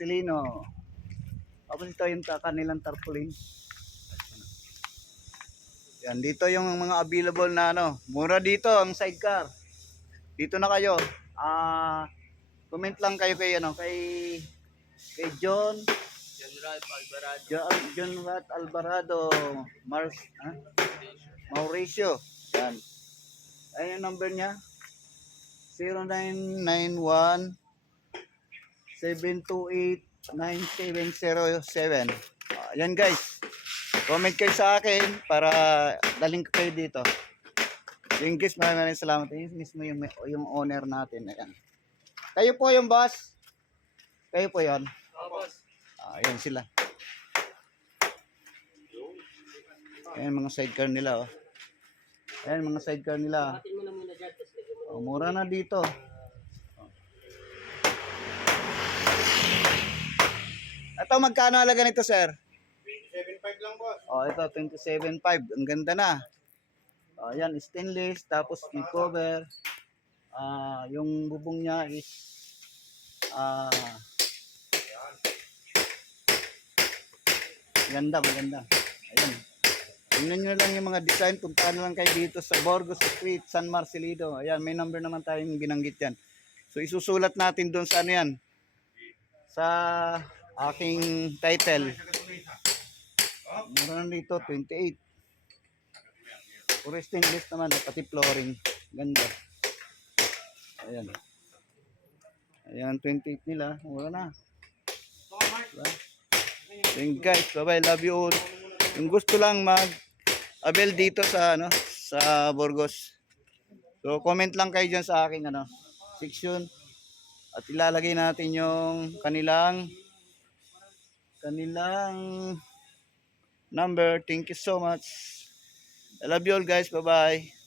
Marcelino. Tapos ito yung kanilang tarpaulin. Yan, dito yung mga available na ano. Mura dito ang sidecar. Dito na kayo. Ah, comment lang kayo kay ano, kay kay John John Ralph Alvarado. John, John Rat Alvarado Mars ha? Mauricio. Yan. Ayun yung number niya. 0991 728 9707. Ah, yan guys. Comment kayo sa akin para daling ko kayo dito. Yung guys, maraming maraming salamat. Yung mismo yung, yung owner natin. Ayan. Kayo po yung boss. Kayo po yon. Tapos, Ah, ayan sila. Ayan mga sidecar nila oh. Ayan mga sidecar nila. Oh, mura na dito. Ito magkano halaga nito, sir? 27.5 lang boss. Oh, ito 27.5. Ang ganda na. Oh, yan stainless tapos may cover. Ah, yung bubong niya is ah Ganda, maganda. Ayun. Tingnan nyo lang yung mga design. Puntahan lang kayo dito sa Borgos Street, San Marcelino. Ayan, may number naman tayong binanggit yan. So, isusulat natin doon sa ano yan. Sa aking title. Meron dito, 28. Puro stainless naman, pati flooring. Ganda. Ayan. Ayan, 28 nila. Wala na. Diba? Thank guys. Bye-bye. Love you all. Yung gusto lang mag abel dito sa ano sa Burgos. So comment lang kayo dyan sa aking ano section at ilalagay natin yung kanilang kanilang number. Thank you so much. I love you all guys. Bye-bye.